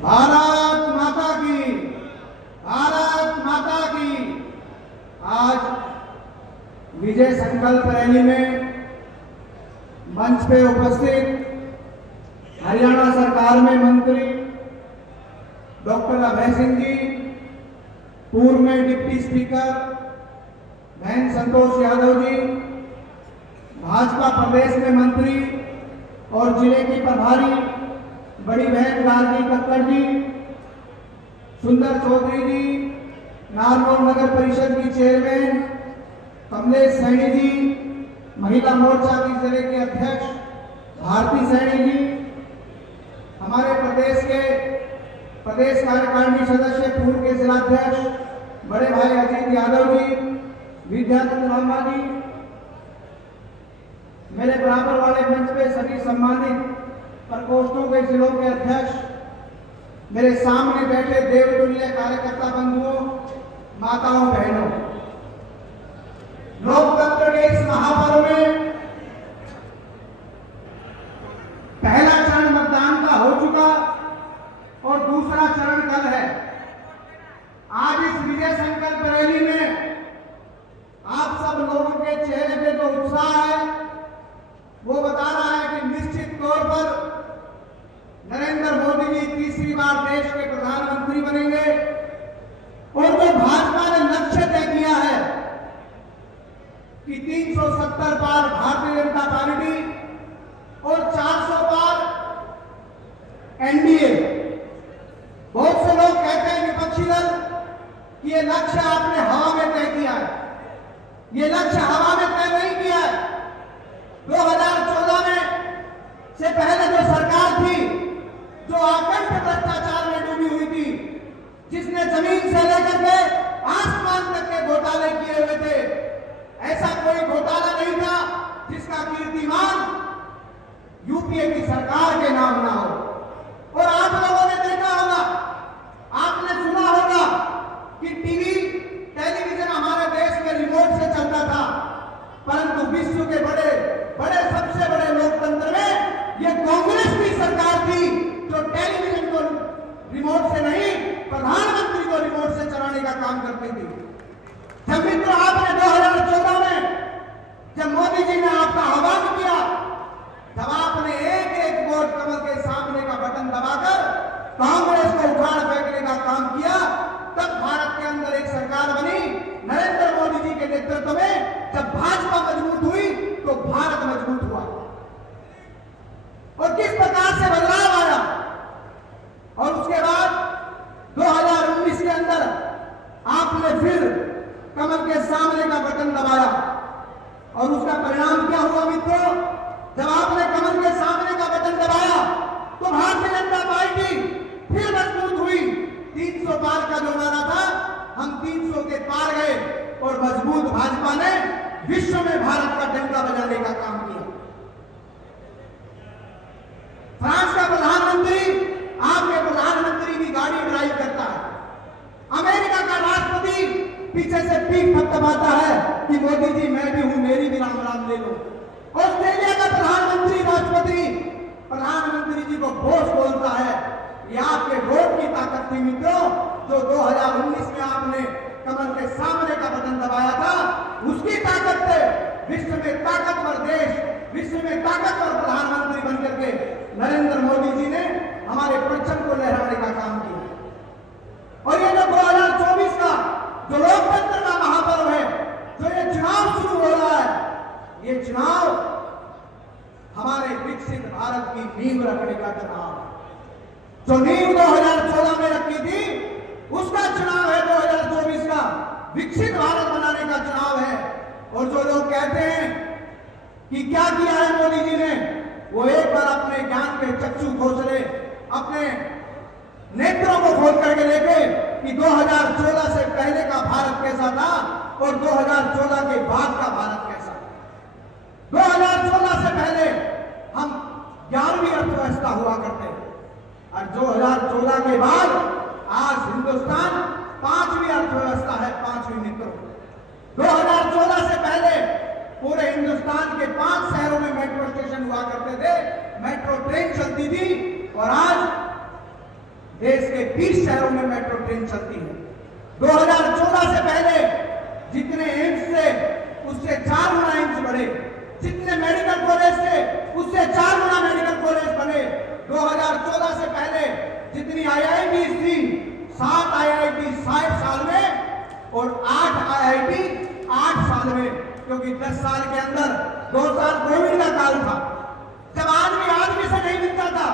भारत माता की, भारत माता की। आज विजय संकल्प रैली में मंच पे उपस्थित हरियाणा सरकार में मंत्री डॉक्टर अभय सिंह जी, पूर्व में डिप्टी स्पीकर बहन संतोष यादव जी, भाजपा प्रदेश में मंत्री और जिले की प्रभारी बड़ी बहन लालजी कक्कड़ जी, सुंदर चौधरी जी, नारनौल नगर परिषद की चेयरमैन कमलेश सैनी जी, महिला मोर्चा की जिले के अध्यक्ष भारती सैनी जी, हमारे प्रदेश के प्रदेश कार्यकारिणी सदस्य पूर्व के जिलाध्यक्ष बड़े भाई अजीत यादव जी, विद्यानंद रामा जी, मेरे बराबर वाले मंच पे सभी सम्मानित प्रकोष्ठों के जिलों के अध्यक्ष, मेरे सामने बैठे देवतुल्य कार्यकर्ता बंधुओं, माताओं, बहनों, लोकतंत्र के इस महापर्व में पहला चरण मतदान का हो चुका और दूसरा चरण कल है। आज इस विजय संकल्प रैली में आप सब लोगों के चेहरे पे जो उत्साह है वो बता रहा है कि निश्चित तौर पर नरेंद्र मोदी जी तीसरी बार देश के प्रधानमंत्री बनेंगे और जो भाजपा ने लक्ष्य तय किया है कि 370 पार भारतीय जनता पार्टी और 400 पार एनडीए। बहुत से लोग कहते हैं विपक्षी दल कि ये लक्ष्य आपने हवा में तय किया है। ये लक्ष्य हवा में तय नहीं किया है। 2014 में से पहले जो सरकार थी, जो आकंठ भ्रष्टाचार में डूबी हुई थी, जिसने जमीन से लेकर के आसमान तक के घोटाले किए हुए थे, ऐसा कोई घोटाला नहीं था जिसका कीर्तिमान यूपीए की सरकार के नाम ना हो। और आप लोगों ने देखा होगा, आपने सुना होगा कि टीवी टेलीविजन हमारे देश में रिमोट से चलता था, परंतु विश्व के बड़े बड़े सबसे बड़े लोकतंत्र में यह कांग्रेस की सरकार थी जो टेलीविजन को रिमोट से नहीं, प्रधानमंत्री को रिमोट से चलाने का काम करती थी। जब मित्र आपने 2014 में जब मोदी जी ने आपका आह्वान किया, जब आपने एक एक वोट कमल के सामने का बटन दबाकर कांग्रेस को उखाड़ फेंकने का काम किया, तब भारत के अंदर एक सरकार बनी नरेंद्र मोदी जी के नेतृत्व में। जब भाजपा मजबूत हुई तो भारत मजबूत हुआ और किस प्रकार से बदलाव आया। और उसके बाद 2019 के अंदर आपने फिर कमल के सामने का बटन दबाया और उसका परिणाम क्या हुआ मित्रों? जब आपने कमल के सामने का बटन दबाया तो भारतीय जनता पार्टी फिर मजबूत हुई। 300 पार का जो नारा था, हम 300 के पार गए और मजबूत भाजपा ने विश्व में भारत का डंका बजाने का काम किया। फ्रांस का प्रधानमंत्री आपके प्रधानमंत्री की गाड़ी ड्राइव करता है। अमेरिका का राष्ट्रपति पीछे से पीठ थपथपाता है कि मोदी जी मैं भी हूं, मेरी भी राम राम ले लो। ऑस्ट्रेलिया का प्रधानमंत्री राष्ट्रपति प्रधानमंत्री जी को बोस बोलता है। ये आपके वोट की ताकत थी मित्रों, जो 2019 में आपने कमल के सामने का बटन दबाया था, उसकी ताकत से विश्व में ताकतवर देश, विश्व में ताकतवर प्रधानमंत्री बनकर के नरेंद्र मोदी जी ने हमारे परचम को लहराने का काम किया। और ये जो 2024 का जो लोकतंत्र का महापर्व है, जो ये चुनाव शुरू हो रहा है, ये चुनाव हमारे विकसित भारत की नींव रखने का चुनाव है। जो नींव 2014 में रखी थी, उसका चुनाव है 2024 का, विकसित भारत बनाने का चुनाव है। और जो लोग कहते हैं कि क्या किया है मोदी जी ने, वो एक बार अपने ज्ञान के चक्षु खोल ले, अपने नेत्रों को खोल करके देखे कि 2014 से पहले का भारत कैसा था और 2014 के बाद का भारत कैसा था। 2014 से पहले हम 11वीं अर्थव्यवस्था हुआ करते और 2014 के बाद आज हिंदुस्तान 5वीं अर्थव्यवस्था है, 5वीं मित्रों। 2014 से पहले पूरे हिंदुस्तान के 5 शहरों में मेट्रो स्टेशन हुआ करते थे, मेट्रो ट्रेन चलती थी। और आज देश के 20 शहरों में मेट्रो ट्रेन चलती है। 2014 से पहले जितने एम्स थे उससे 4 गुना एम्स बढ़े, जितने मेडिकल कॉलेज थे उससे 4 गुना मेडिकल कॉलेज बने। 2014 से पहले जितनी आईआईटी थी 7 आईआईटी 60 साल में और 8 आईआईटी 8 साल में, क्योंकि 10 साल के अंदर 2 साल कोविड का काल था, जब आदमी से नहीं मिलता था,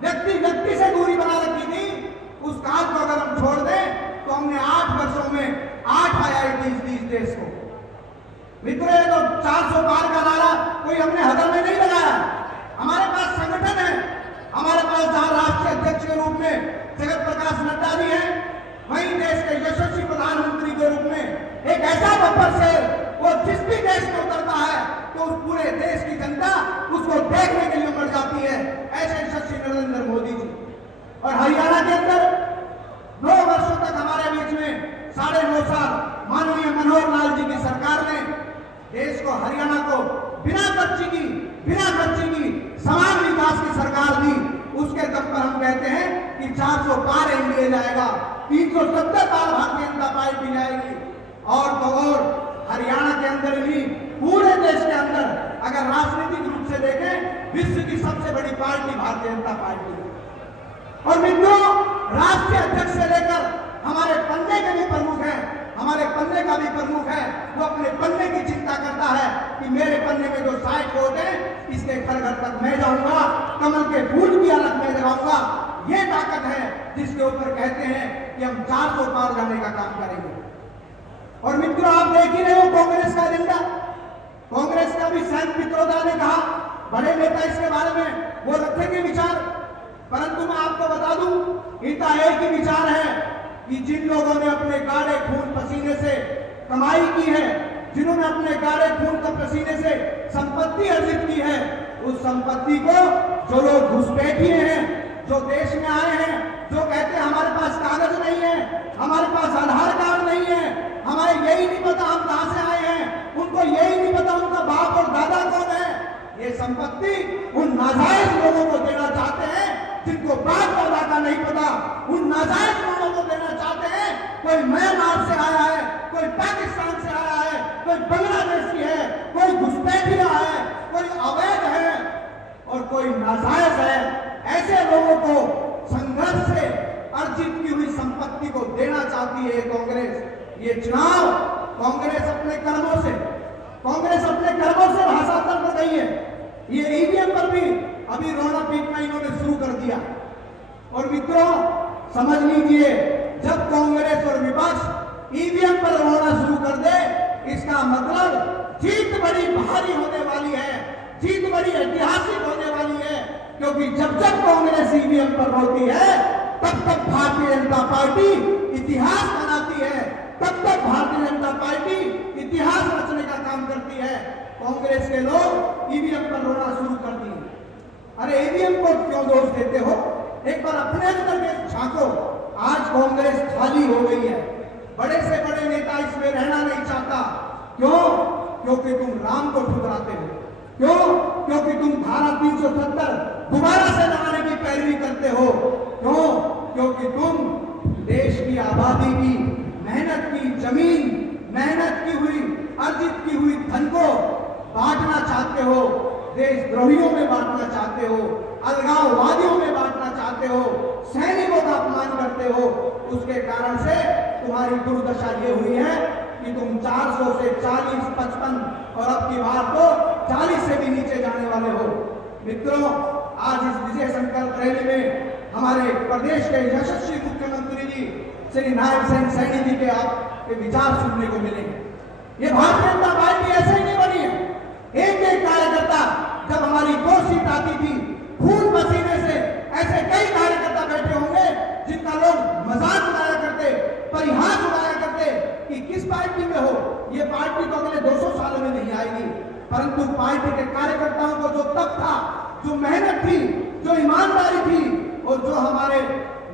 व्यक्ति से दूरी बना रखी थी। उस काल को अगर हम छोड़ दें तो हमने 8 वर्षों में 8 आईआईटी दी इस देश को। मित्रों, तो 400 पार का नारा कोई हमने हदर में नहीं लगाया। हमारे पास संगठन है, हमारे पास जहां राष्ट्रीय अध्यक्ष के रूप में जगत प्रकाश नड्डा जी हैं, वहीं देश के यशस्वी प्रधानमंत्री के रूप में एक ऐसा बब्बर शेर, वो जिस भी देश में उतरता है तो उस पूरे देश की जनता उसको देखने के लिए उमड़ जाती है, ऐसे यशस्वी नरेंद्र मोदी जी। और हरियाणा के अंदर 9 वर्षों तक हमारे बीच में 9.5 साल माननीय मनोहर लाल जी की सरकार ने देश को, हरियाणा को बिना खर्ची की समान विकास की सरकार दी। उसके दम पर हम कहते हैं कि 400 पार एनडीए जाएगा, 370 पार भारतीय जनता पार्टी जाएगी। और तो और हरियाणा के अंदर भी पूरे देश के अंदर अगर राजनीतिक रूप से देखें विश्व की सबसे बड़ी पार्टी भारतीय जनता पार्टी है। और मित्रों, राष्ट्रीय अध्यक्ष से लेकर हमारे पन्ने के भी प्रमुख हैं, हमारे पन्ने का भी प्रमुख है, वो अपने पन्ने की चिंता करता है कि मेरे पन्ने में जो 60 वोट है इसके घर घर तक मैं जाऊंगा, कमल के फूल की अलग मैं लगाऊंगा। ये ताकत है जिसके ऊपर कहते हैं कि हम 400 पार जाने का काम करेंगे। और मित्रों, आप देख ही रहे हो कांग्रेस का एजेंडा। कांग्रेस का भी संत पित्रोदा ने कहा, बड़े नेता इसके बारे में वो रखेंगे विचार, परंतु मैं आपको बता दूं इनका एक ही विचार है कि जिन लोगों ने अपने गाढ़े खून पसीने से कमाई की है, जिन्होंने अपने गाढ़े खून का पसीने से संपत्ति अर्जित की है, उस संपत्ति को जो लोग घुसपैठिए हैं, जो देश में आए हैं, जो कहते हैं हमारे पास कागज नहीं है, हमारे पास आधार कार्ड नहीं है, हमें यही नहीं पता हम कहां से आए हैं, उनको यही नहीं पता उनका बाप और दादा कौन है, ये संपत्ति उन नाजायज लोगों को देना चाहते हैं जिनको बाप दादा का नहीं पता, उन नाजायज लोगों को देना चाहते हैं। कोई म्यांमार से आया है, कोई पाकिस्तान से आया है, कोई बांग्लादेश की है, कोई घुसपैठिया है, कोई अवैध है और कोई नाजायज है। ऐसे लोगों को संघर्ष से अर्जित की हुई संपत्ति को देना चाहती है कांग्रेस। ये चुनाव कांग्रेस अपने कर्मों से भाषांतर कर गई है। ये ईवीएम पर भी अभी रोना पीटना इन्होंने शुरू कर दिया। और मित्रों, समझ लीजिए, जब कांग्रेस और विपक्ष ईवीएम पर रोना शुरू कर दे, इसका मतलब जीत बड़ी भारी होने वाली है, जीत बड़ी ऐतिहासिक होने वाली है। क्योंकि जब जब कांग्रेस ईवीएम पर रोती है तब तक भारतीय जनता पार्टी इतिहास बनाती है, तब तक भारतीय जनता पार्टी इतिहास रचने का काम करती है। कांग्रेस के लोग ईवीएम पर रोना शुरू कर दिए। अरे ईवीएम को क्यों दोष देते हो? एक बार अपने अंदर में झांको। आज कांग्रेस खाली हो गई है, बड़े से बड़े नेता इसमें रहना नहीं चाहता। क्यों? क्योंकि तुम राम को ठुकराते हो। क्यों? क्योंकि तुम धारा 370 दोबारा से लगाने की पैरवी करते हो। क्यों? क्योंकि तुम देश की आबादी की मेहनत की जमीन, मेहनत की हुई, अर्जित की हुई धन को बांटना चाहते हो, देशद्रोहियों में बांटना चाहते हो, अलगाववादियों में बांटना चाहते हो, सैनिकों का अपमान करते हो। उसके कारण से तुम्हारी दुर्दशा ये हुई है कि तुम 400 से 40, 55 और अब की बार तो 40 से भी नीचे जाने वाले हो। मित्रों, आज इस विजय संकल्प रैली में हमारे प्रदेश के यशस्वी मुख्यमंत्री जी श्री नायब सिंह सैनी जी के आपके विचार सुनने को मिलेंगे। ये भारतीय जनता पार्टी ऐसे ही नहीं बनी है। एक एक कार्यकर्ता, जब हमारी 2 सीट आती थी, खून पसीने से ऐसे कई कार्यकर्ता बैठे होंगे जिनका लोग मजाक उड़ाया करते, परिहास उड़ाया करते कि किस पार्टी में हो, ये पार्टी तो अगले 200 सालों में नहीं आएगी। परंतु पार्टी के कार्यकर्ताओं को जो तप था, जो मेहनत थी, जो ईमानदारी थी और जो हमारे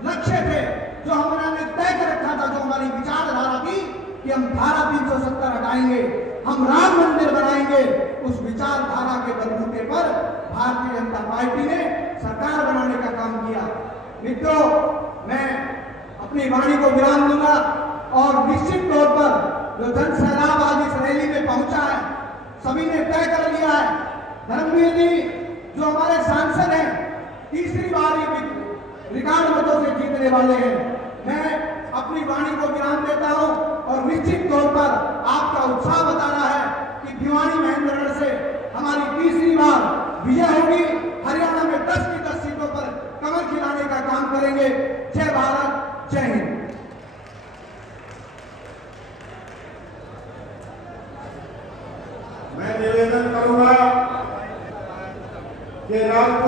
लक्ष्य थे, जो हमने तय कर रखा था, जो हमारी विचारधारा थी कि हम धारा 370 हटाएंगे, हम राम मंदिर बनाएंगे, उस विचारधारा के बलबूते पर भारतीय जनता पार्टी ने सरकार बनाने का काम किया। मित्रों, मैं अपनी वाणी को विराम दूंगा और निश्चित तौर पर जो जन सैलाब आज इस रैली में पहुंचा है, सभी ने तय कर लिया है। धर्मवीर जी जो हमारे सांसद हैं, तीसरी बार ये रिकॉर्ड मतों से जीतने वाले हैं। मैं अपनी वाणी को विराम देता हूं और निश्चित तौर पर आपका उत्साह बता रहा है कि भिवानी महेंद्रगढ़ से हमारी तीसरी बार विजय होगी। हरियाणा में 10 की 10 सीटों पर कमल खिलाने का काम करेंगे। जय भारत, जय हिंद। मैं निवेदन करूंगा कि राजपूत